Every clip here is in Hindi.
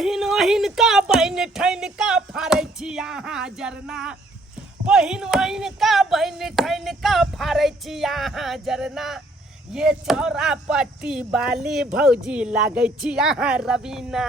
बहिन वहिन का बहन ठैन का फाड़ै छी अहाँ जरना बहिन वहिन का बहन ठैन का फाड़ै छी अहाँ जरना ये चौरा पट्टी बाली भौजी लागै छी अहाँ रवीना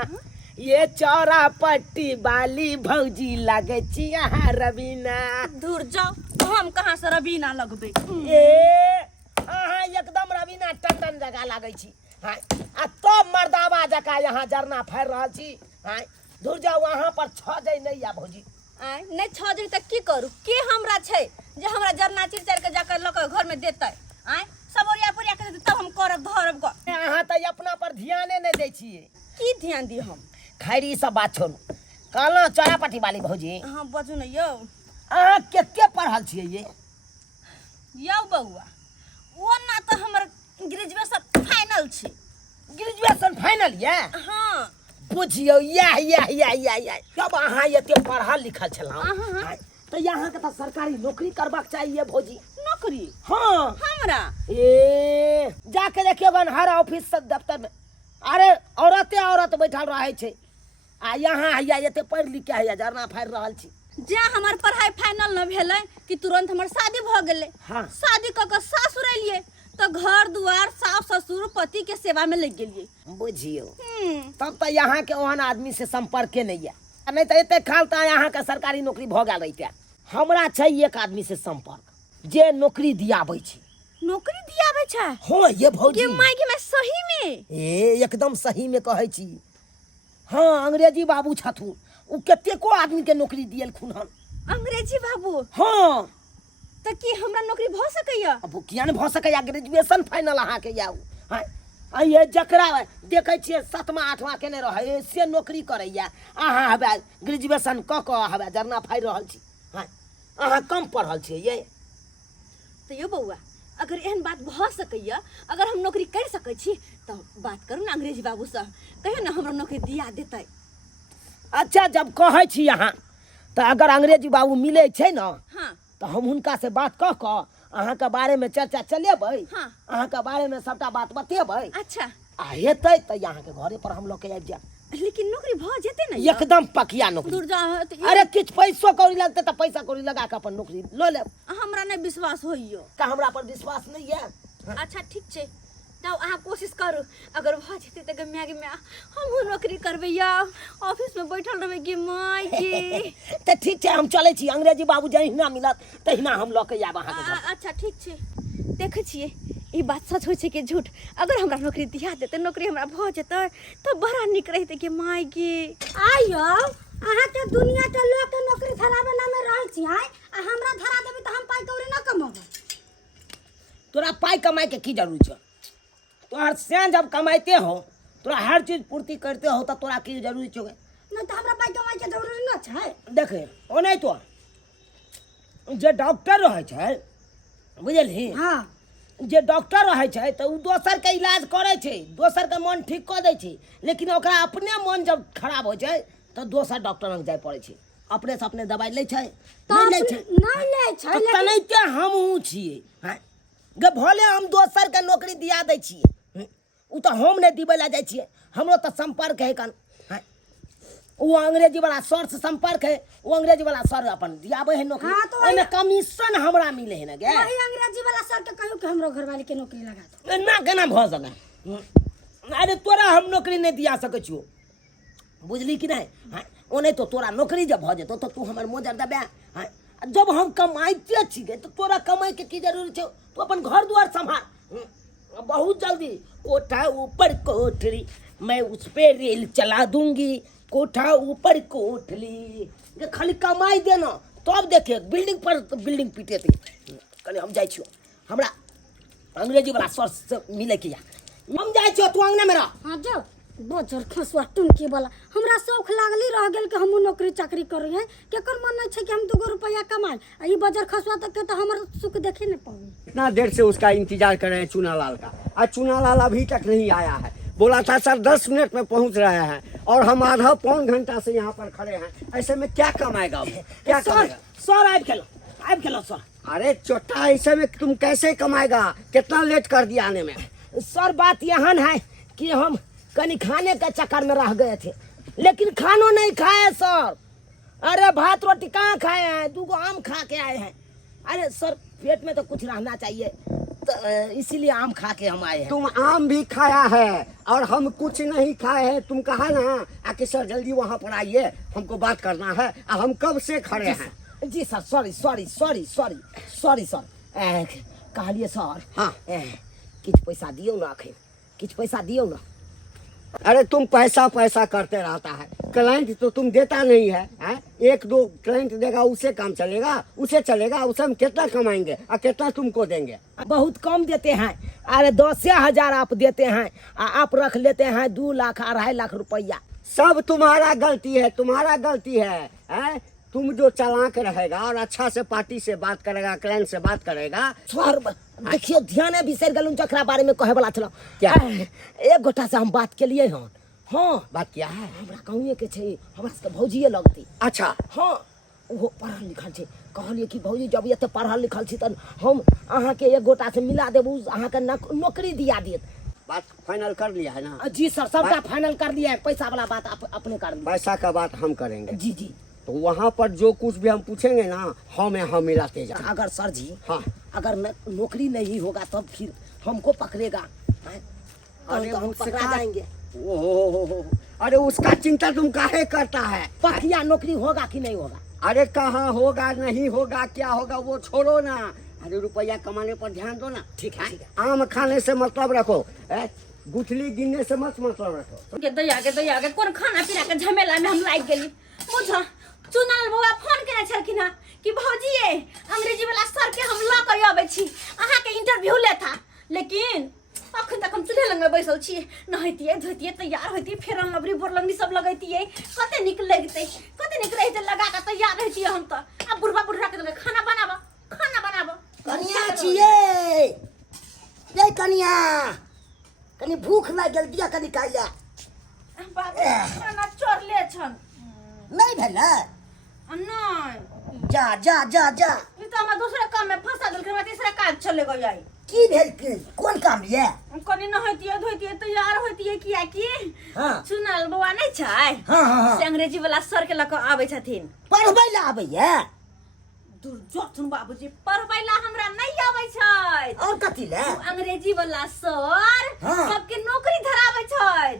ये चौरा पट्टी बाली भौजी लागै छी अहाँ रवीना। दूर जाओ, हम कहाँ से रवीना लगबे। ए अहाँ एकदम रवीना टंडन जगह लागै छी। हाँ आ तो मर्दावा जका यहाँ जरना फाड़ रहल छी। हाँ दूर जाओ, वहाँ पर छ जाइ नहीं या भौजी। आय नहीं छ जाइ त की करू, के हमरा छै जे हमरा जरना चिर चार के जाकर लक घर में देतै। आय सब ओरिया पुरिया के तब हम करब धरब ग। अहाँ त अपना पर ध्याने नहीं दै छियै। की ध्यान दी हम? खैरी सब बात छोड़ू, कहलहुँ चौरापट्टी वाली भौजी हाँ बजू न यौ। अहाँ के पढ़ल छियै ये? यौ बउआ, ओ ना त हमर ग्रेजुएशन फाइनल छै। ग्रेजुएशन फाइनल ये? हाँ बुझियो या जब अहाँ एते पढ़ल लिखल छलहुँ तो यहाँ के तो सरकारी नौकरी करबाक चाहिए भौजी। नौकरी? हाँ हमरा ए जाके देखियो गन हर ऑफिस सब दफ्तर में अरे औरत बैठल रहे छे आ यहाँ हैया एते पढ़ लिख के हैया जरना फाड़ रहल छी। जे हमर पढ़ाई फाइनल न भेलै कि तुरंत हमर शादी भ गेलै। हाँ शादी क के सासुर एलिए तो घर दुआर सास ससुर पति के सेवा में लग गेलिए। बुझियो तब तो यहाँ के ओहन आदमी से संपर्क नहीं है, नहीं तो एते खाल तो यहाँ के सरकारी नौकरी भ गेल रहिते। हमरा छै एक आदमी से संपर्क जे नौकरी दियाबै छै। नौकरी दियाबै छै? हाँ ये भौजी के माय के मैं सही में ए एकदम सही में कहै छी। हाँ अंग्रेजी बाबू छथुन, उ कतेको आदमी के नौकरी दियलखुन हन। अंग्रेजी बाबू? हाँ त की हमरा नौकरी भ सकैया? अब किया ने भ सकैया, ग्रेजुएशन फाइनल अहाँ के याउ। हाँ आ ये जकरा देखै छियै 7वां 8वां केने रहै से नौकरी करैया, अहाँ हबे ग्रेजुएशन क क हबे जरना फाड़ि रहल छी। हाँ अहाँ कम पढ़ल छियै ये। तो यो बउआ, अगर एहन बात भ सकैया, अगर हम नौकरी कर सकै छी तो बात करू ना अंग्रेजी बाबू से, कहियो ना हमरा नौकरी दिया देतै। अच्छा जब कहै छी अहाँ तो अगर अंग्रेजी बाबू मिले छै ना हाँ तो हम हुनका से बात कह क अहाँ के बारे में चर्चा चलेबै। हाँ अहाँ के बारे में सबटा बात बतेबै। अच्छा आ हेतै तो यहाँ के घरे पर हम लोग के आबि जाएब। लेकिन नौकरी भ जेतै ना? एकदम पकिया नौकरी। दूर जा अरे किछ पैसो कौड़ी लगते तो पैसा कौड़ी लगा के अपन नौकरी लो लेब। हमरा नहीं विश्वास होइयो। का हमरा पर विश्वास नहीं है? अच्छा ठीक छै, जाओ अहाँ कोशिश करू, अगर भ जेतै त गम्या हम नौकरी करबै या ऑफिस में बैठल रहबै कि माय की। तो ठीक छै हम चलै छी, अंग्रेजी बाबू जहिना मिलत तहिना हम लऽ के आयब अहाँ के घर। अच्छा ठीक छै, देखै छियै ई बात सच होइ छै कि झूठ। अगर हमरा नौकरी दिया देतै, नौकरी हमरा भ जेतै तो बड़ा निक रहितै कि माय की। आइयो अहाँ के दुनिया के लोग के नौकरी धरावे ना में रहै छी। आइ आ हमरा धरा देबै त हम पाई कौड़ी ना कमाबै। तोरा पाई कमाई के की जरूरत छै? तोहर से जब कमाइते हो, तोरा हर चीज पूर्ति करते हो तो तोरा की जरूरी छै? नहीं तो हमरा पाई कमाई के जरूरी ना छै। देखे ओ नहीं तो जे डॉक्टर रहे छै बुझलही, हाँ जे डॉक्टर रहे छै तो उ दोसर के इलाज करे छै, दोसर के मन ठीक कर दै छै। लेकिन ओकरा अपने मन जब खराब हो जाए तो दोसर डॉक्टर लग जाय पड़े छै। अपने से अपने दवाई ले छै नहीं ले छै? नहीं ले छै। तो तनैते हमहू छियै। हाँ गे भले हम दोसर के नौकरी दिया दै छियै, उ तो हम नहीं दिबै ला जाइ छियै। हमरो तो संपर्क है कन। हाँ वो अंग्रेजी वाला सर से संपर्क है, वो अंग्रेजी वाला सर अपन दियाबे है नौकरी। हाँ, तो ओमे कमीशन हमरा मिले है ना गे। वही अंग्रेजी वाला सर के कहियो कि हमरो घरवाली के नौकरी लगा दो। ना केना भ सकै? अरे तोरा हम नौकरी नहीं दिया सकै छियो, बुझली कि नहीं? हाँ ओ नहीं तो तोरा नौकरी जब भ जेतो तो तू हमर मोजर देबे। हाँ जब हम कमाइते छियै तो तोरा कमाई के की जरूरी छै? तू अपन घर द्वार संभाल। बहुत जल्दी कोठा ऊपर कोठरी, मैं उस पे रेल चला दूंगी, कोठा ऊपर कोठली। खाली कमाई देना तब देखे बिल्डिंग पर बिल्डिंग पीटे थे। कल हम जाइ छियो, हमरा अंग्रेजी वाला सर से मिले के या हम जाइ छियो, तू अंगने में रह। हाँ जाओ बजर खसवा टुनकी वाला हमरा शौक लागली रह गेल कि हम नौकरी चाकरी कर रहे हैं। केकर मन नहीं छै कि हम 2 रुपया कमाए। आ ई बजर खसवा तक के तो हमर सुख देखे नहीं पाऊंगी। इतना देर से उसका इंतजार कर रहे हैं चूनालाल का, आज चूनालाल अभी तक नहीं आया है। बोला था सर 10 मिनट में पहुंच रहे हैं और हम आधा पौन घंटा से यहाँ पर खड़े हैं। ऐसे में क्या कमाएगा वो? क्या कमाएगा? सर आब खेलो सर। अरे चोटा ऐसे में तुम कैसे कमाएगा? कितना लेट कर दिया आने में? सर बात यहाँ है कि हम कहीं खाने के चक्कर में रह गए थे लेकिन खानो नहीं खाए सर। अरे भात रोटी कहाँ खाए हैं, 2 आम खा के आए हैं। अरे सर पेट में तो कुछ रहना चाहिए, तो इसीलिए आम खा के हम आए हैं। तुम आम भी खाया है और हम कुछ नहीं खाए हैं। तुम कहा ना आके सर जल्दी वहाँ पर आइए, हमको बात करना है। हम कब से खड़े हैं। जी sir, sorry sorry sorry sorry sorry sir. कहलिए सर, हाँ। किछ पैसा दियो ना, आखिर किछ पैसा दियो ना। अरे तुम पैसा पैसा करते रहता है, क्लाइंट तो तुम देता नहीं है, हैं? 1-2 क्लाइंट देगा उसे काम चलेगा, उसे चलेगा, उसे हम कितना कमाएंगे और कितना तुमको देंगे। बहुत कम देते हैं। अरे 10,000 आप देते हैं, आप रख लेते हैं 2 लाख 2.5 लाख रुपया। सब तुम्हारा गलती है, तुम्हारा गलती है, हैं? तुम जो चालाक रहेगा और अच्छा से पार्टी से बात करेगा, क्लाइंट से बात करेगा। सर देखियो, ध्यान बिसर गलूँ जकरा बारे में कहे वाला छल। क्या? एक गोटा से हम बात के लिए हन। हाँ बात क्या है? हमरा कहूँ के छै, हमरा सबके भौजिए लगती। अच्छा हाँ वो पढ़ल लिखल छै। कहलिए कि भौजी जब एते पढ़ल लिखल छी तब हम अहाँ के एक गोटा से मिला देबू, अहाँ के नौकरी दिया देत। बात फाइनल कर लिया है ना? जी सर, सबका फाइनल कर दिया है। पैसा वाला बात आप अपने कर दी। पैसा का बात हम करेंगे। जी जी। तो वहाँ पर जो कुछ भी हम पूछेंगे ना, हम मिलाते जाएंगे। अगर सर जी, हाँ, अगर नौकरी नहीं होगा तब फिर हमको पकड़ेगा, हैं? अरे तो हम उसका- पकड़ा जाएंगे। ओहो, अरे उसका चिंता तुम काहे करता है? पक्का नौकरी होगा कि नहीं होगा? अरे कहाँ होगा, नहीं होगा, क्या होगा वो छोड़ो ना। अरे रुपया कमाने पर ध्यान दो ना। ठीक है, ठीक है। आम खाने से मतलब रखो, गुठली गिनने से मत मतलब रखो। के दैया के कोन खाना पीना के झमेला में हम लाग गेली। बुझ चुनाल बउआ फोन केने छलखिन हँ कि भौजी ये अंग्रेजी वाला सर के हम ल कर आबै छी, अहाँ के इंटरव्यू लेता। लेकिन अखन तक हम चूल्हे लग में बैसल छी, नहैतिए धोतिए तैयार होतिए, फेरन लबरी बोरलंगी सब लगैतिए, कते निक लगतै, कते निक रहतै, लगा के तैयार रहतिए हम त। अब बुढ़वा बुढ़ा के लगे खाना बनाबो। कनिया छिए, ये कनिया, कनी भूख लाग गेल, दिया कनी खाइया। बाबू खाना चोरले छन। नहीं भेल नहीं जा जा जा जा। ई त हमरा दूसरे काम में फंसा देलकै, हमरा तीसरा काज चले गई आई। की भेल की? कोन काम ये? कनी नहैतिए धोतिए तैयार होतिए, किया कि हाँ। चुनाल बउआ नहीं छै, हाँ हाँ हाँ। से अंग्रेजी वाला सर के लक आबै छथिन। पढ़बै ला आबैया? दुर्जोधन बाबूजी पढ़बै ला हमरा नहीं आबै छै। और कथी ले? अंग्रेजी वाला सर हाँ। सबके नौकरी धराबै छै।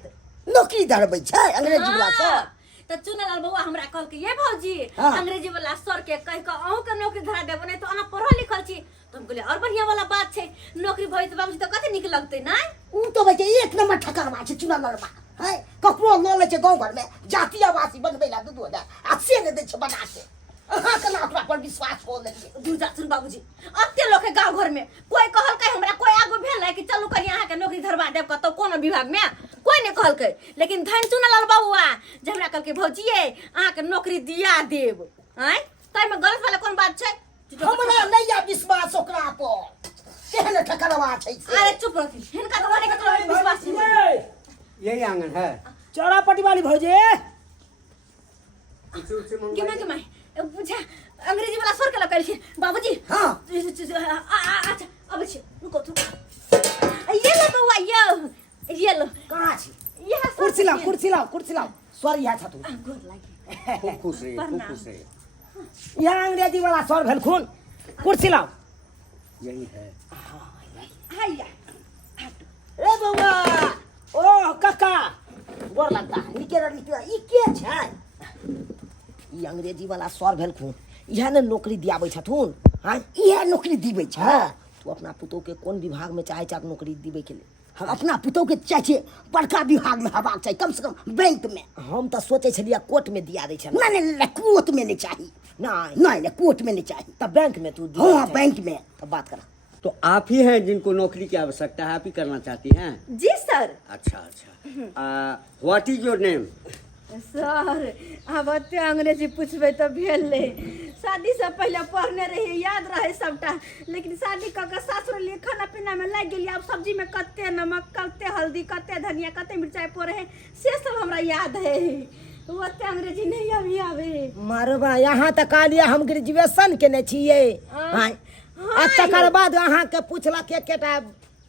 नौकरी धरबै छै अंग्रेजी वाला सर? त चुनाल बउआ हमरा कहलकै ये भौजी हाँ। अंग्रेजी वाला सर के कह के अहूँ के नौकरी धरा देबो, नहीं तो अहाँ पढ़ल लिखल छी। तो हम कहलिए और बढ़िया वाला बात छै, नौकरी भइ त बाबूजी त कते निक लगतै नहीं। ऊ तो बजे 1 नंबर ठकरवा छै चुनालरवा, है? ककरो ल ले छै गांव घर में जातीयवासी बनबै ला 2,000 आ से ने दै छै बना के। अहाँ केना ओकरा पर विश्वास हो लेलिए? दुर्जासन बाबूजी अत्ते लोग के गांव घर में कोई कहलकै हमरा, कोई आगू भेल है कि चलू कनी अहाँ के नौकरी धरवा देब कतौ कोनो विभाग में, कोई नहीं कहलकै। लेकिन धन चुनलाल बउआ जे हमरा कहलकै भौजी अहाँ के नौकरी दिया देब, हैं? तै में गलत वाला कोन बात छै? हमरा नहीं या विश्वास ओकरा पर। केहन ठकरवा छै से? अरे चुप रही, हिनका तो बने के विश्वास नहीं। यही आंगन है। चौरापट्टी वाली भौजी, के माय पूछा अंग्रेजी वाला सर के लग छै बाबूजी। हाँ। अच्छा अब छै रुको तू, ये लो बउआ ये लो कहाँ छी? यहाँ कुर्सी लाओ, कुर्सी लाओ, कुर्सी लाओ। सॉरी यहाँ छतु। गोर लागी। खूब खुश रहिए, खूब प्रणाम। खुश रहिए। यहाँ अंग्रेजी वाला सर भेलखुन। कुर्सी लाओ। यही है। हैया ए बउआ, ओ काका, गोर लगता है। निके ई के छै? ई अंग्रेजी वाला सर भेलखुन, इहे ने नौकरी दियाबै छथुन। हाँ, इहे नौकरी दिबै छै। तू अपना पुतोह के कोन विभाग में चाहे चाक नौकरी दिबै के लिए? हम अपना पुतोह के चाहे छियै बड़का विभाग में हेबाक चाही, कम से कम बैंक में। हम तऽ सोचै छलियै कोर्ट में दिया दै छलियै। नहीं नहीं, कोर्ट में नहीं चाहिए। नहीं नहीं, कोर्ट में नहीं चाहिए। तब बैंक में तू दिया। हाँ बैंक में। तब बात करा। तो आप ही हैं जिनको नौकरी की आवश्यकता है, आप ही करना चाहती हैं? जी सर। अच्छा अच्छा। What is your name? Sir अब ओते अंग्रेजी पूछबै तऽ भेलै। शादी से पहले पढ़ने रहिए, याद रहे सबटा, लेकिन शादी कऽ के सासुर लिए खाना पीना में लाग गेलिए। अब सब्जी में कते नमक, कते हल्दी, कते धनिया, कते मिर्चाई पड़े है, से सब हमरा याद है। ओते अंग्रेजी नहीं अभी आवे। मारबा, यहाँ तक कहलिए हम ग्रेजुएशन केने छियै। हाँ। आ तकर बाद अहाँ के पूछलक एकेटा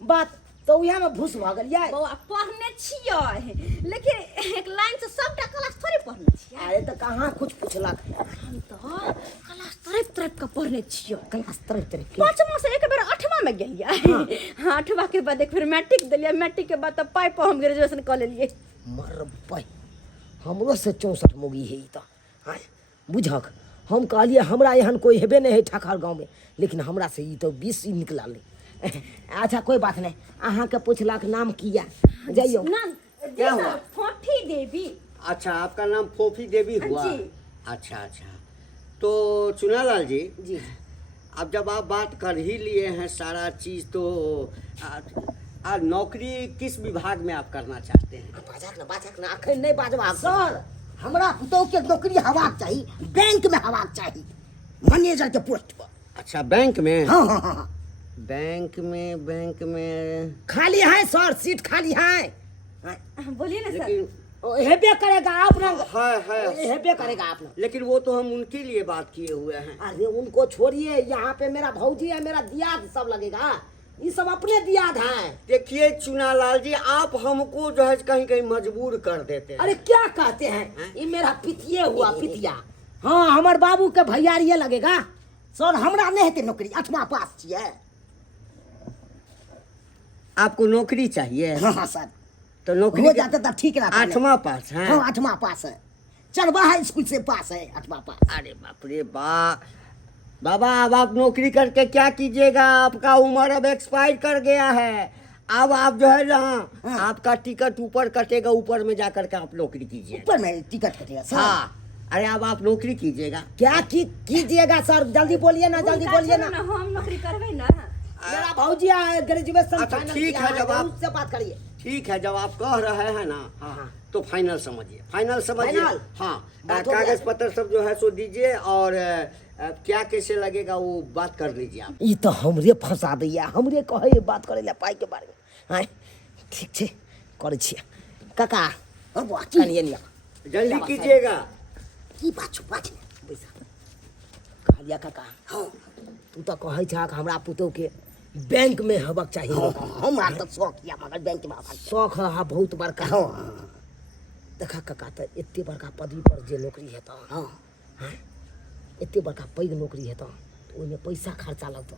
बात, तो उहे में घुस भ गेलियै। बौआ पढ़ने छियै लेकिन एक लाइन से सबटा क्लास थोड़े पढ़ने छियै। अरे तो कहाँ कुछ पूछलक। हम तो क्लास तरफ का पढ़ने छियै। क्लास तरह के पाँचवा से एक बेर 8वां में गेलियै। हाँ 8वां के बाद एक फिर मैट्रिक दिलियै। मैट्रिक के बाद तब पाइ पर हम ग्रेजुएशन कर लेलियै। मर पाई हमरो से 64 मोगी है तो हाँ बुझक। हम कहलिए हमरा एहन कोई हेबे नहीं है ठखर गाँव में, लेकिन हमरा से ई तो 20 ही निकलल। अच्छा कोई बात नहीं, अहाँ के पूछलक नाम किया जाइयो। ना क्या हुआ? फोफी देवी। अच्छा आपका नाम फोफी देवी हुआ। जी। अच्छा अच्छा, तो चुनालाल जी जी अब जब आप बात कर ही लिए हैं सारा चीज़, तो नौकरी किस विभाग में आप करना चाहते हैं? बाजक ना अखन नहीं बाजबा सर। हमरा पुतौ के नौकरी हवाक चाहिए, बैंक में हवाक चाहिए, मैनेजर के पोस्ट पर। अच्छा बैंक में। हाँ हाँ हाँ बैंक में खाली है सर, सीट खाली है। बोलिए ना सर। लेकिन हेबे करेगा आप ना, है हेबे करेगा आप ना। लेकिन वो तो हम उनके लिए बात किए हुए हैं। अरे उनको छोड़िए, यहाँ पे मेरा भौजी है, मेरा दियाद सब लगेगा। ये सब अपने दियाद है। देखिए चुनालाल जी, आप हमको जो है कहीं कहीं मजबूर कर देते हैं। अरे क्या कहते हैं, ये मेरा पितिये हुआ पितिया। हाँ हमारे बाबू के भैयारिये लगेगा सर। हमरा नहीं हेते नौकरी, 8वां पास छियै। आपको नौकरी चाहिए? हाँ सर, तो नौकरी हो जाता तो ठीक रहता। 8वां पास है? हाँ 8वां पास है, चरवा है स्कूल से पास है 8वां पास। अरे बाप रे बाबा, अब आप नौकरी करके क्या कीजिएगा? आपका उम्र अब एक्सपायर कर गया है। अब आप जो है ना, आपका टिकट ऊपर कटेगा, ऊपर में जाकर के आप नौकरी कीजिए। ऊपर में टिकट कटेगा सर। हाँ, अरे अब आप नौकरी कीजिएगा। क्या कीजिएगा सर, जल्दी बोलिए ना, जल्दी बोलिए ना। हम नौकरी करबै ना। मेरा भौजी ग्रेजुएशन अच्छा, फाइनल ठीक किया है, जब आप- उससे बात करिए। ठीक है, जब आप कह रहे हैं ना, हाँ। तो फाइनल समझिए, फाइनल समझिए। फाइनल? हाँ, बात हो गया। कागज पत्र सब जो है सो दीजिए, और क्या कैसे लगेगा वो बात कर लीजिए आप। ये तो हमरे फंसा दैया, हमरे कहे बात करे ला पाई के बारे में। हाँ ठीक छे, करे छियै काका। अब बात करिए निया, जल्दी कीजिएगा। की बात छौ, बात नहीं बैसा कहलिया काका। हाँ तू तो कहे छा कि हमरा पुतौ के बैंक में हबक चाहिए। हमरा तो शौक या, मगर बैंक में हबक शौक है बहुत बड़का। हाँ देखा काका, तो एते बड़का पदवी पर जे नौकरी है तो हाँ एते बड़का पैघ नौकरी है तो ओहिमे पैसा खर्चा लगता।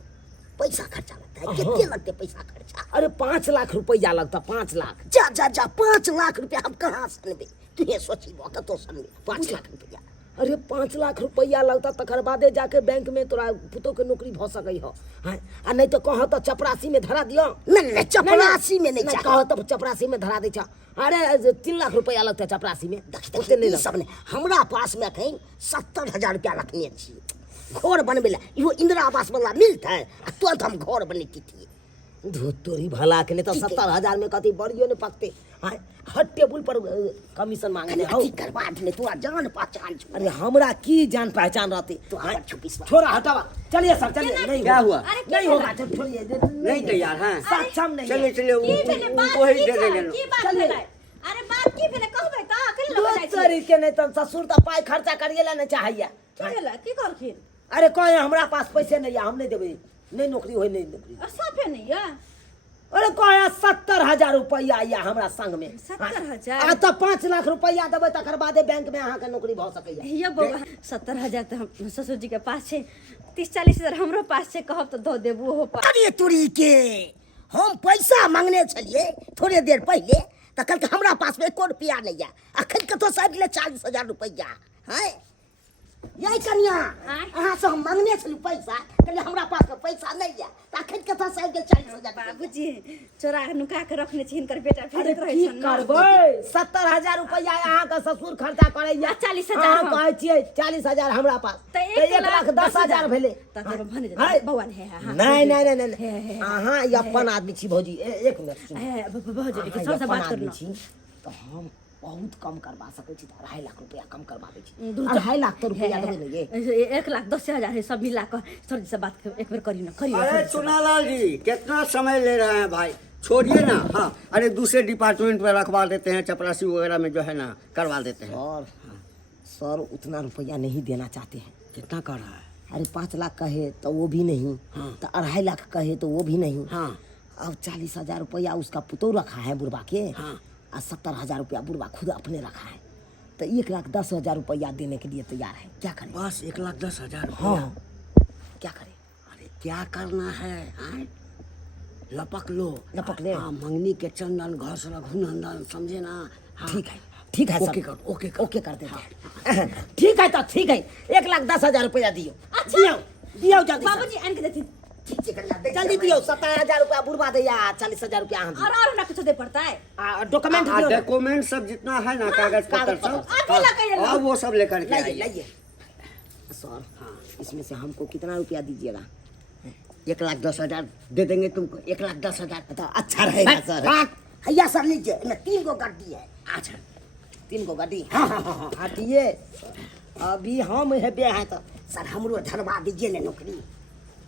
पैसा खर्चा लगता है, कितने लगते पैसा खर्चा? अरे 5 लाख रुपया लगता, 5 लाख। जा जा जा, 5 लाख रुपया हम कहाँ से अनबे? तू ये सोची बहुत तो सन 5 लाख रुपया। अरे 5 लाख रुपया लगता, तकर बादे जाके बैंक में तोरा पुतो के नौकरी भ सकै हो। हैं आ नहीं तो कह तो चपरासी में धरा दियो। नहीं चपरासी में नहीं कह तो चपरासी में धरा दे छ। अरे 3 लाख रुपया लगता चपरासी में। ओते नहीं सब ने हमरा पास में कहीं 70,000 रुपया रखने छी घर बनबे ला। इहो इंदिरा आवास वाला मिलता है, तुरंत हम घर बनती थी। धोतोरी भला के नहीं तो 70,000 में कति बड़ियो ने पकते। हाँ हर टेबुल पर कमीशन मांगे हो करवा दे, तू जान पहचान। अरे हमरा की जान पहचान रहती तो छोरा हटावा। चलिए सर चलिए। नहीं क्या हुआ? नहीं होगा, छोड़िए। नहीं तैयार हैं? सक्षम नहीं है। चलिए चलिए, उनको ही दे देंगे। अरे बात की भेले कहबै त अकेले लग जाइ छी। दूसरी के नहीं तो ससुर तो पाई खर्चा करिए ला नहीं चाहिए। की भेले की करखिन? अरे कहे हमरा पास पैसे नहीं है, हम नहीं देबे, नहीं नौकरी होई नहीं नौकरी। साफे नहीं है। अरे कहे 70,000 रुपया या हमरा संग में। 70,000? आ तो 5 लाख रुपया देबै, तकर बादे बैंक में अहाँ के नौकरी भ सकैया। ये बौआ 70,000 तो हम ससुर जी के पास छे, 30-40 हजार हमरो पास छे, कहब तो दो देबू हो पा। अरे तुरी के हम पैसा मांगने छलिए थोड़े देर पहले, तो कल के हमरा पास में 1 रुपया नहीं है। अखन के तो साइड ले 40,000 रुपया है। यही कनिया अहाँ से हम मांगने छलू पैसा, कहलिए हमरा पास में पैसा नहीं है, तो अखन के तो साइड ले 40,000। बाबूजी चोरा नुका के रखने छी, हिनकर बेटा अरे भेजत रहै की छन। करबै? 70,000 रुपया अहाँ के ससुर खर्चा करैया। 40,000 अहाँ कहै छियै 40,000 हमरा पास, तो तो 1,10,000 भेले। त तोर भने हाय। बौआ है। हां नहीं नहीं नहीं हे, नहीं, हे, अहाँ ये अपन आदमी छी भौजी। एक मिनट सुन। बाबूजी के अहाँ सबसे अपन बात आदमी करना। छी तो हम बहुत कम करवा सकै छी, 2.5 लाख रुपया कम करवा दै छी। दूर 2.5 लाख तो रुपया देबै ने ये। 1,10,000 है, सब मिला कर सर जी से बात एक बार करियो ना, करियो। अरे चुनालाल जी, कितना समय ले रहे हैं भाई, छोड़िए ना। हाँ अरे दूसरे डिपार्टमेंट में रखवा देते हैं, चपरासी वगैरह में जो है ना करवा देते हैं। और सर उतना रुपया नहीं देना चाहते हैं। कितना कर रहा है? अरे 5 लाख कहे तो वो भी नहीं, तो 2.5 लाख कहे तो वो भी नहीं। हाँ अब 40,000 रुपया उसका पुतौ रखा है बुढ़वा के, हाँ। और 70,000 रुपया बुढ़वा खुद अपने रखा है, तो 1,10,000 रुपया देने के लिए तैयार है। क्या करें? बस 1,10,000। हाँ, क्या करें? अरे क्या करना है, हाँ? लपक लो, लपक ले। हाँ, मंगनी के चंदन घस रघुनंदन, समझे ना? हाँ। ठीक है, ठीक है ओके सर, कर, ओके कर। ओके कर देते हैं। ठीक है तो ठीक है, 1,10,000 रुपया दियो। अच्छा। दियो जल्दी से। बाबूजी आन के देती जल्दी दियो। 70,000 रुपया बुढ़वा दे या 40,000 रुपया हम और हमरा कुछ दे पड़ता है। डॉक्यूमेंट दियो। डॉक्यूमेंट सब जितना है ना, कागज पत्र सब, आप ला के हाँ, वो सब लेकर के लाइए आइए। लाइए सर। हाँ। इसमें से हमको कितना रुपया दीजिएगा? 1,10,000 दे देंगे तुमको, 1,10,000। तो अच्छा रहेगा सर। भैया सर लीजिए, मैं 3 गो गड्डी है। अच्छा, 3 गो गड्डी। हाँ, हटिए। अभी हम हेबे हैं तो सर हमरो धरवा दीजिए ना नौकरी।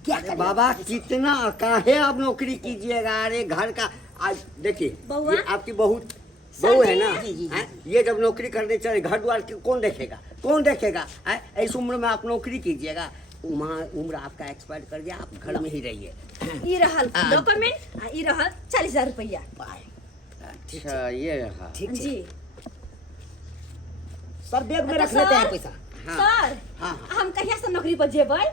क्या अरे करें? बाबा कितना काहे आप नौकरी कीजिएगा? अरे घर का आज देखिए, बउआ? ये आपकी बहुत बहू है ना, जी, जी, जी। हैं? ये जब नौकरी करने चले, घर द्वार कौन देखेगा? कौन देखेगा? हैं? इस उम्र में आप नौकरी कीजिएगा, उम्र आपका एक्सपायर कर गया, आप घर में ही रहिए। ई रहल डॉक्यूमेंट, ई रहल 40,000 रुपया। अच्छा, ये रहा। ठीक जी ठीक। सर बैग में तो रख लेते हैं सर? पैसा। हाँ। सर हाँ। हम कहिया से नौकरी पर जेबै?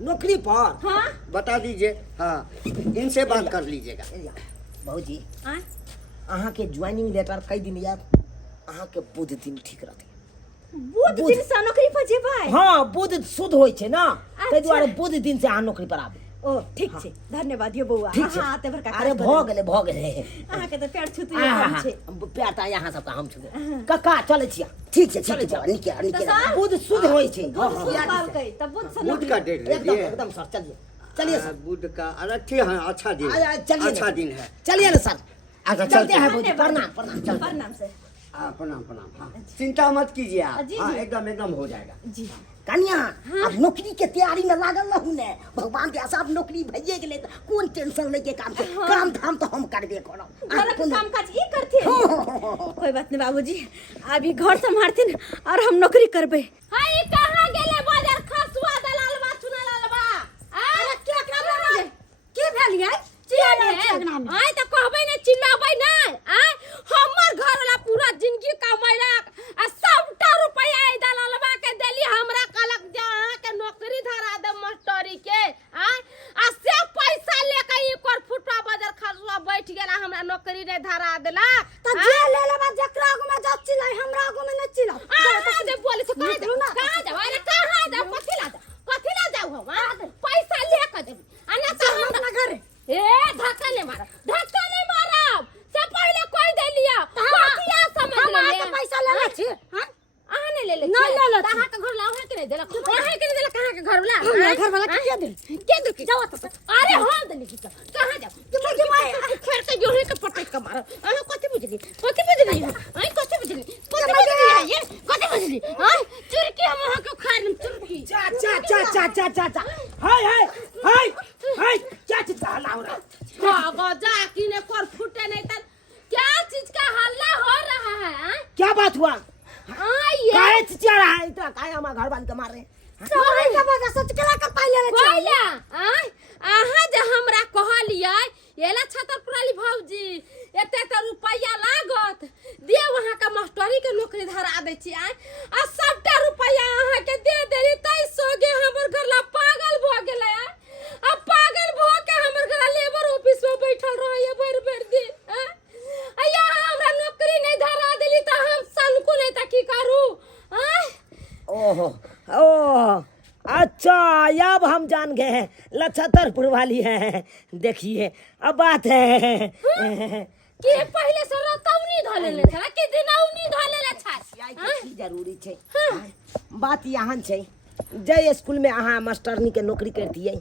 नौकरी पर हाँ बता दीजिए, हाँ, इनसे बात कर लीजिएगा। बहुजी हाँ? अहाँ के ज्वाइनिंग लेटर कई दिन याद? अहाँ के बुध दिन ठीक रहते। बुध बुध। दिन से नौकरी पर जेबै? हाँ, बुध शुद्ध होइ छै ना, ताहि अच्छा। दुआरे बुध दिन से अहाँ नौकरी पर आबे। ओ ठीक छै, धन्यवाद यो बौआ। ठीक छै। हाँ ते बड़का अरे भऽ गेलै भऽ गेलै। अहाँ के तो पैर छुती आहा, कम छै। प्यार तऽ यहाँ सबके हम छुबे। कक्का चलै छियै। ठीक छै ठीक छै, नीके नीके। सर? बुध शुद्ध होइ छै। बुध शुद्ध कहलकै तब बुध से बुध नौकरी। का डेट दे एकदम दिए। एकदम सर, चलिए चलिए सर। बुध का, अरे ठीक है, अच्छा दिन, चलिए अच्छा ना। दिन है। चलिए ना सर। अच्छा, चलते हैं चलते बहुजी। धन्यवाद। प्रणाम प्रणाम। चलते हैं। प्रणाम से। हाँ, प्रणाम प्रणाम। हाँ, चिंता मत कीजिए आप, जी, हाँ, जी। एकदम एकदम हो जाएगा। जी कन्या अब नौकरी के तैयारी में लागल रहू ने। भगवान के सब नौकरी भइए गेलै त कोन टेंशन ले के काम छै। काम धाम तो हम करबे करब। घर के काम काज ई करथिन। कोई बात नहीं बाबूजी, अभी घर संभारथिन और हम नौकरी करबे। हाय कहां गेले बाजार खसुआ दलालबा चुनालालबा? अरे क्या कर रहे हैं? की भेल ये? चिल्ला में। आय त कहबै ने चिल्लाबै नै। आय हमर घर वाला पूरा जिंदगी कमैलक आ सबटा रुपया ए दलालबा के देली, हमरा कहलक जे अहाँ के नौकरी धरा दे मास्टरी के। आय आ से पैसा लेके ई कर फुटवा बाजार खसुआ बैठ गेला, हमरा नौकरी नै धरा देलक। तो जे ले लेबा जकरा आगू में जा चिल्लाई, हमरा आगू में नहीं चिल्लाओ। कहां जे बोले से कहां निकलू ना। कहां जा? अरे कहां जा? कथि ला जाऊ हम? पैसा लेके देबी आ ना तो हम अपना घर ए धक्का नहीं मारब, धक्का नहीं मारब। से पहले कोई दे लिया कथिया समझ हम ले। आके पैसा ले ले छी। हां अहाँ नहीं ले ले नहीं ले ले छी। अहाँ के घर ला अहाँ के नहीं देलक, अहाँ के नहीं देलक, अहाँ के घर वाला हमरा घर वाला के दे। के दे जाओ तो। अरे हम देली की कहां जाओ? कि मैं फेर के जो है के पटक के मार। अहाँ कथि बुझली? कथि बुझली? आई कथि बुझली? कथि बुझली? ये कथि बुझली? हां चुरकी हम अहाँ के खाए चुरकी। चा चा चा चा चा चा चा। हाय हाय हाय हाय क्या चीज का हल्ला हो रहा है? बाबा जाकी ने कर फूटे नहीं तक क्या चीज का हल्ला हो रहा है? हाँ? क्या बात हुआ? आइए काहे चिचिया रहा है इतना? काहे हमारे घर वाले के मार रहे हैं? सोहर के बगा सच केला के पहले ले छी। कोइला आय अहाँ जे हमरा कहलियै एला छतरपुराली भौजी एते त रुपैया लागत दे, वहां का मास्टरी के नौकरी धरा दै छी। आय आ सबटा रुपैया अहाँ के दे देली, तै सोगे हमर घरला पागल भ गेलै। आय आ पागल भ के हमर घरला लेबर ऑफिस में बैठल रहैया भर भर दिन। आय हमरा नौकरी नहीं धरा देली त हम सनको नहीं त की करू? आय ओहो ओह अच्छा, अब हम जान गए हैं लछतरपुर वाली है। देखिए अब बात है कि पहले से रतौनी धलेले छला कि दिनौनी धलेले छास। की जरूरी छै। बात यहाँ छै जय स्कूल में अहाँ मास्टरनी के नौकरी करतियै,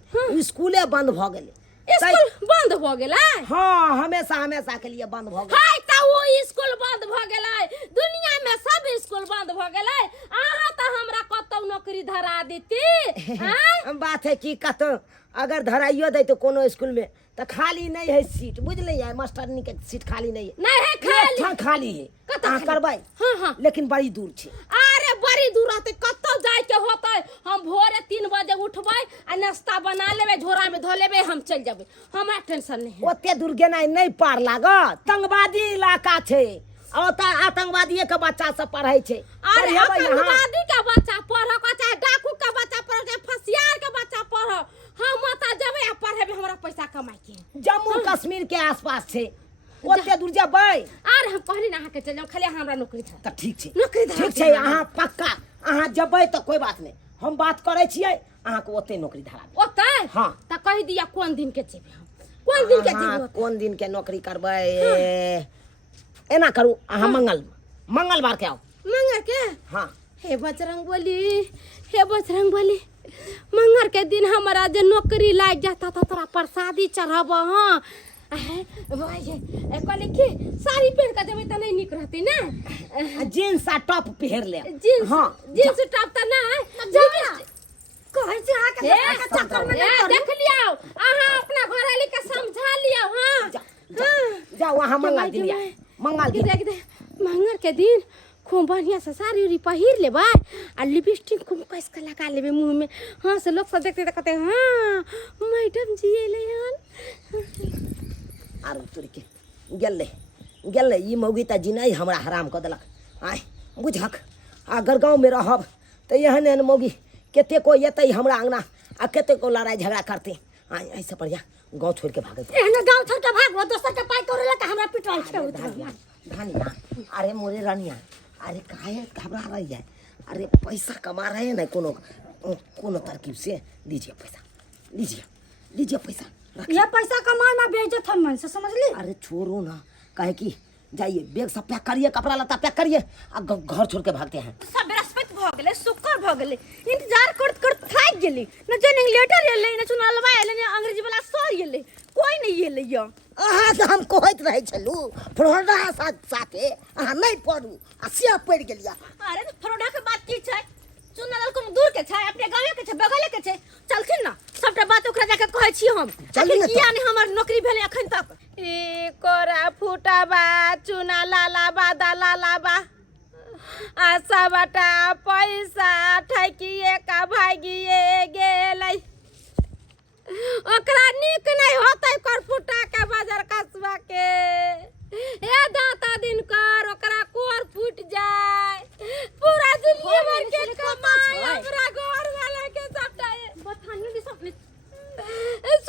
स्कूले बंद भ गेलै। स्कूल बंद भ गेलै? हाँ, हमेशा हमेशा के लिए बंद भ गेलै। हाय त वो स्कूल बंद भ गेलै, दुनिया में सब स्कूल बंद भ गेलै। अहाँ त हमरा कतौ नौकरी धरा देती। हां बात है कि कतो अगर धराइयो दे तो कोनो स्कूल में तो खाली नहीं है सीट, बुझले है? मास्टरनी के सीट खाली नहीं है। नहीं है खाली। अच्छा खाली है। कतौ अहाँ खाली? करबै? हाँ हाँ लेकिन बड़ी दूर छै। अरे बड़ी दूर रहते कत्तो जाए के होते हम भोरे 3 बजे उठबै आ नाश्ता बना लेबे झोरा में धो लेबे हम चल जेबे हमरा टेंशन नहीं है ओते दूर गेनाइ नहीं पार लागत तंगबादी इलाका छे आतंकवादी के बच्चा सब पढ़ै छे अरे आतंकवादी के बच्चा पढ़ो का चाहे डाकू के बच्चा पढ़ो चाहे फसियार के बच्चा पढ़ो हम मता जेबे आ पढ़ेबे हमरा पैसा कमाई के जम्मू कश्मीर के आसपास छे ओते दूर जेबै अरे हम कहली ना के चल जाओ खाली हमरा नौकरी था त ठीक छे नौकरी धरा ठीक छे अहाँ पक्का अहाँ जेबै त कोई बात नहीं हम बात करै छियै अहाँ के ओते नौकरी धरा ओते हाँ। त कह दिया कौन दिन के जेबे हम कौन दिन के जेबे कोन दिन के नौकरी करबै एना करू अहाँ मंगलवार के आओ मंगर के हाँ हे बजरंग बली मंगर के दिन हमारा जे नौकरी लाग जाता था तोरा प्रसादी चढ़ाब हाँ कहले की साड़ी पहन के जब त नहीं निक रहती ना जींस आ टॉप पहन ले जींस हाँ जींस टॉप त ना कहै छै अहाँ के चक्कर में नहीं देख लियो अहाँ अपना घर वाली के समझा लियो हां जाओ वहाँ मंगल दिन मंगर के दिन खूब बढ़िया से साड़ी उड़ी पहिर लेबै आ लिपस्टिक खूब कस के लगा लेबै मुंह में हाँ से लोग सब देखते कहते हाँ मैडम जी एले हन आर तोरी के गेले ई मौगी त जिनै हमरा हराम क देलक आय बुझक अगर गांव में रहब त एहन एहन मौगी केते को एतै हमरा अंगना आ केते को लड़ाई झगड़ा करते आय ऐसे बढ़िया गांव छोड़ के भागै एहने गांव छोड़ के भागबो दोसर के पाई करेला त हमरा पिटाई छै धनिया अरे मोरे रानिया अरे काहे घबरा रही है अरे पैसा कमा रहे हैं ना कोनो तरकीब से लीजिए पैसा ये पैसा कमाए में बेइज्जत हम मन से समझ ली अरे छोड़ो ना कहे कि जाइए बैग सब पैक करिए कपड़ा लत्ता पैक करिए घर छोड़ के भागते हैं सब बृहस्पति भ गेले शुक्र भ गेले इंतजार करत थाक गेली न जॉइनिंग लेटर एले न चुनालवा एले न अंग्रेजी वाला सर एले कोई नहीं एले य अहाँ तो हम कहैत रहे छलू फ्रोडा साथे अहाँ नहीं पढ़ू आ से पढ़ गेलिया अरे फ्रोडा के बात की छै चुनाल कोनो दूर के छै अपने गांव के छै बगले के छै चलखिन ना सबटा बात ओकरा जाके कहै छी हम चलिए किया नहीं हमर नौकरी भेले अखन तक ई कोरा फुटाबा चुना लालाबा दलालाबा आशा बटा पैसा ठकिए का भागिए गेलै ओकरा नीक नहीं होतै कर फुटा के बाजार कसबा के ए दाता दिन कर ओकरा कोर फूट जाए पूरा दुनिया भर के कमाई हमरा घर वाला के सबटा बथानी भी सब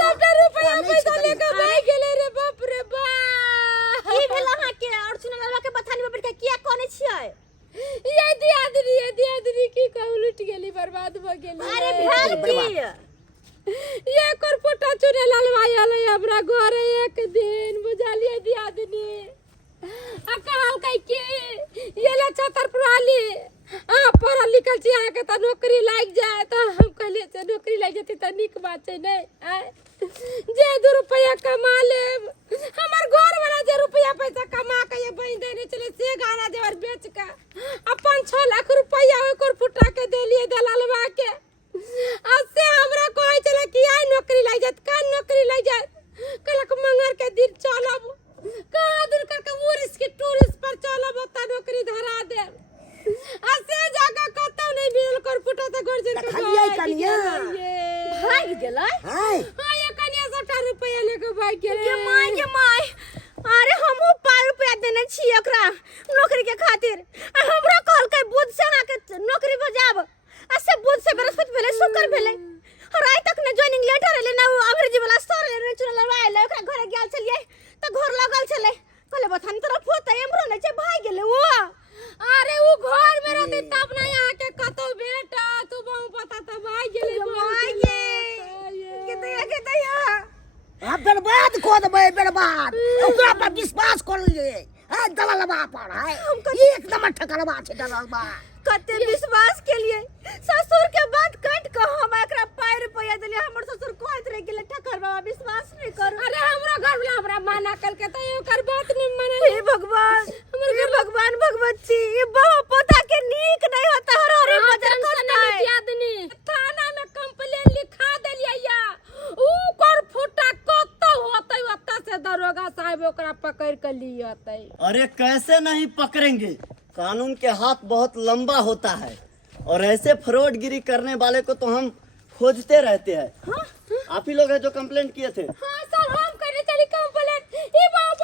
सबटा रुपया पैसा लेके भाग गेलै रे बाप रे बाप की भेल अहाँ के और चुनालवा के बथानी में बैठ के किया कोने छियै ये दियादनी की कहू लुट गेली बर्बाद भ गेली अरे भेल की ये करपोटा चुने ललवाई आले हमरा घर एक दिन बुझालिए दियादनी आ कहल कई के ये ला छतर पुराली आ पढ़ल लिखल छी अहाँ के त नौकरी लाग जाए त हम कहलिए से नौकरी लाग जेती त निक बात छै नै जे 2 रुपया कमा लेब हमर घर वाला जे रुपया पैसा कमा के ये बहिन देने चले से गाना जेवर बेच के अपन 6 लाख रुपया ओकर फुटा के देलिए दलालवा के से हमरा कहै छले कि आई नौकरी लाग जात का नौकरी लाग जात कलक मंगर के दिन चलब कहाँ दूर करके टूरिस्ट के टूरिस्ट पर चलब त नौकरी धरा दे से जगह कतौ नहीं मिलल कर फुटा त घर जन के खलियै कनिया भाग गेलै हाय हां ये कनिया 60 रुपया लेके भाग गेलै के माय अरे हमहु 5 रुपया देने छी ओकरा नौकरी के खातिर हमरा कहल के बुध से अहाँ के नौकरी बजाब से बुध से बृहस्पति भेले शुक्र भेले और आइ तक ने जॉइनिंग लेटर एले ना अंग्रेजी वाला सर एले चुनालवा एले ओकरा घरे गेल छलिए त घर लगल छले कहले बथान तरफ होते एमरो नै छै भाग गेले ओ अरे वो घर में रहते तब ना यहाँ के कतो बेटा तू बहु पता त भाग गेले केते आ बर्बाद को देबै बर्बाद ओकरा पर विश्वास कर लिए आ दलालबा पर है एकदम ठकरबा छै दलालबा कते विश्वास के लिए ससुर के बात कट के हम एकरा 5 रुपया देलिए हमर ससुर कहत रह गेले ठकर बाबा विश्वास नहीं कर अरे हमरा घर वाला हमरा माना कल के त ओकर बात नहीं माने हे भगवान हमर भगवान भगवती ये बहु पता के नीक नहीं होता हर बजर करता है आदमी थाना में कंप्लेन लिखा देलिए या ऊ कर फुटा कत होतै ओत्ता से दरोगा साहब ओकरा पकड़ के लियतै अरे कैसे नहीं पकड़ेंगे कानून के हाथ बहुत लंबा होता है और ऐसे फ्रॉडगिरी करने वाले को तो हम खोजते रहते हैं। आप ही लोग हैं जो कंप्लेंट किए थे। हाँ सर, हम करने चली कंप्लेंट। ये बाप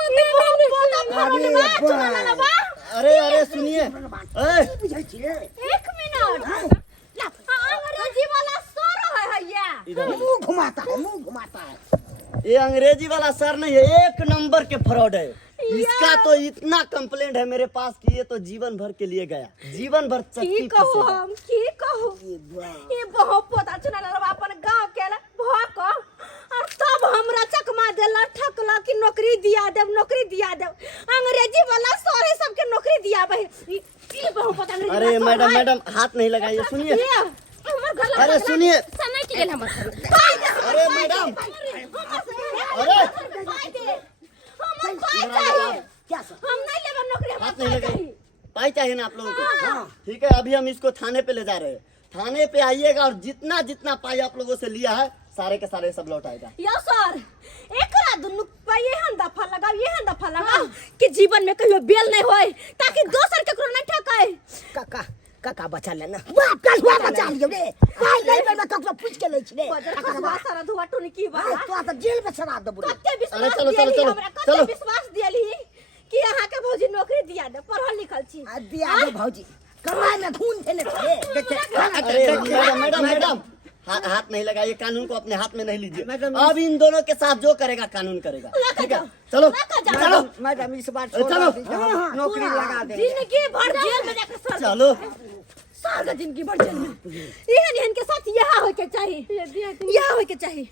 अरे अरे सुनिए, ए, एक मिनट अंग्रेजी वाला सर है भैया। मुंह घुमाता है, मुंह घुमाता है। ये अंग्रेजी वाला सर नहीं है, एक नंबर के फ्रॉड है। इसका तो इतना कंप्लेंट है मेरे पास कि ये तो जीवन भर के लिए गया, जीवन भर की चक्की कहो पीसेगा। हम की कहो ये बहुत पोता चुना लगा अपन गांव के भक और तब हमरा चकमा देला ठकला कि नौकरी दिया देव, नौकरी दिया देव। अंग्रेजी वाला सारे सबके नौकरी दिया भाई। ये बहुत पोता अंग्रेजी अरे वाला मैडम सर है। मैडम हाथ नहीं लगाइए, सुनिए। ये हमर गला अरे सुनिए, समय की गेल हमर। अरे मैडम, अरे क्या सर? हम नहीं लेबे नौकरी, हाथ हम नहीं लगाइए। पाई चाहिए ना आप लोगों को? ठीक है, अभी हम इसको थाने पे ले जा रहे हैं। थाने पे आइएगा और जितना जितना पाई आप लोगों से लिया है सारे के सारे सब लौट आएगा। यो सर एकरा दुनु पे ये दफा लगाओ, ये दफा लगाओ कि जीवन में कहियो बेल नहीं होए, ताकि दोसर केकरो नहीं ठकाए। काका काका बचा लेना। वाह कलवा बचा लियो रे। काई नहीं मैं ककरो पूछ के लै छी रे। बजरवा सारा धुआ टुनी की बा तो तो जेल में सड़ा दबु रे। कते विश्वास अरे चलो, दियली, चलो, हमरा चलो। कते विश्वास दियली कि अहाँ के भौजी नौकरी दिया दे, पढ़ल लिखल छी। आ दिया दे भौजी। कमाई में धून देले रे। अरे मैडम मैडम मैडम हाथ नहीं लगाइए, कानून को अपने हाथ में नहीं लीजिए। अब इन दोनों के साथ जो करेगा कानून करेगा। ठीक है, चलो चलो मैडम इस बार चलो। छोड़ दीजिए, हम नौकरी लगा देंगे। जिंदगी भर जेल में जाकर सर चलो। सारा जिंदगी भर जेल में। इहन के साथ यह होय के चाहिए, यह होय के चाहिए।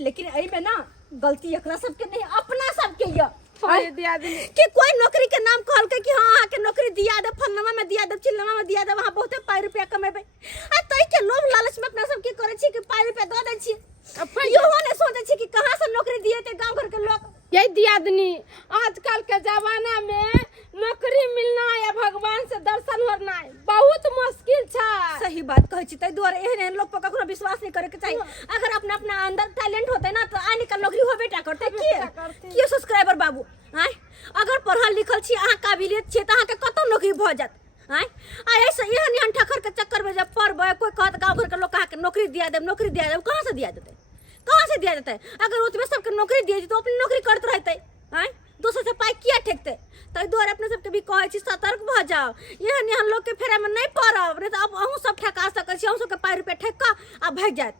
लेकिन एई में ना गलती एकरा सबके नहीं, अपना सबके ये कि कोई नौकरी के नाम कहल के कि हाँ के नौकरी दिया दे, फलनमा में दिया दे, चिल्लमा में दिया दे, वहां बहुते पाई रुपया कमेबे। आ तई के लोभ लालच में अपना सब की करे छी कि पाई रुपया दे दै छी। यो ने सोचे छी कि कहां से नौकरी दिए ते गांव घर के लोग। ये दियादनी आजकल के जमाना में नौकरी मिलना या भगवान से दर्शन होना बहुत मुश्किल छा। सही बात कहै छी, तै दुआरे एहन लोग पर ककरो विश्वास नहीं करे के चाहिए। अगर अपना अपना अंदर टैलेंट होते ना तो आने का नौकरी होबे टा करते। किए सब्सक्राइबर बाबू आय अगर पढ़ल लिखल छी, अहाँ काबिलियत छी, त अहाँ के कतौ नौकरी भ जात। आय आ ऐसे एहन ठकर के चक्कर में जब पढ़बै, कोई कहत गांव घर के लोग कहा के नौकरी दिया दे, नौकरी दिया दे, कहां से दिया देते, कहां से दिया देते? अगर उतबे सबके नौकरी दिए तो अपनी नौकरी करते रहते। आय दोसर से पाई किया ठेकते? तै दुआरे अपने सबके भी कहै छी सतर्क भ जाओ। एहन लोग के फेरा में नहीं पड़ब, नहीं तो अब अहूँ सब ठका सकै छी, अहूँ सबके पाई रुपया ठेक आ भाग जात।